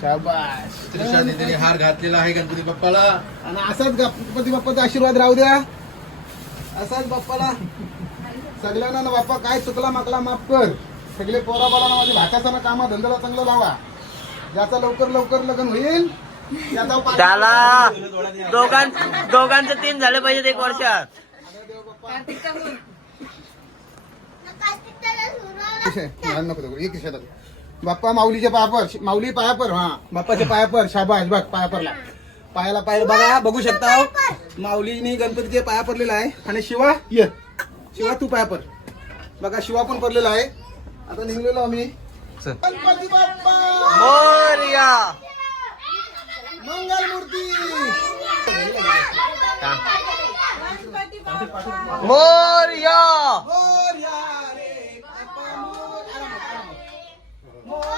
शाबास. त्रिशा दीदीने हार घातलेला आहे गणपती बाप्पाला. आणि असाच गणपती बाप्पाचा आशीर्वाद राहू द्या. असाच बाप्पाला सगळ्यांना ना बाप्पा काय चुकला माकला माफ कर. सगळे पोरा बाळांना माझ्या भाच्याचा ना कामा धंद्याला चांगलं लावा. ज्याचा लवकर लवकर लग्न होईल त्याचा त्याला दोघांचं 3 झाले पाहिजेत 1 वर्षात. बाप्पा माऊलीच्या पायापर माऊली पायापर हा बाप्पाच्या पायापर शाबाश बघ पायापरला पायाला पाय बघा बघू शकता हो. माऊलीने गणपतीचे पाया पडलेला आहे. आणि शिवा ये शिवा तू पायापर बघा शिवा पण पडलेला आहे. आता निघलेलो आम्ही. गणपती बाप्पा मोरया. मंगल मूर्ती मोरया. मोरया.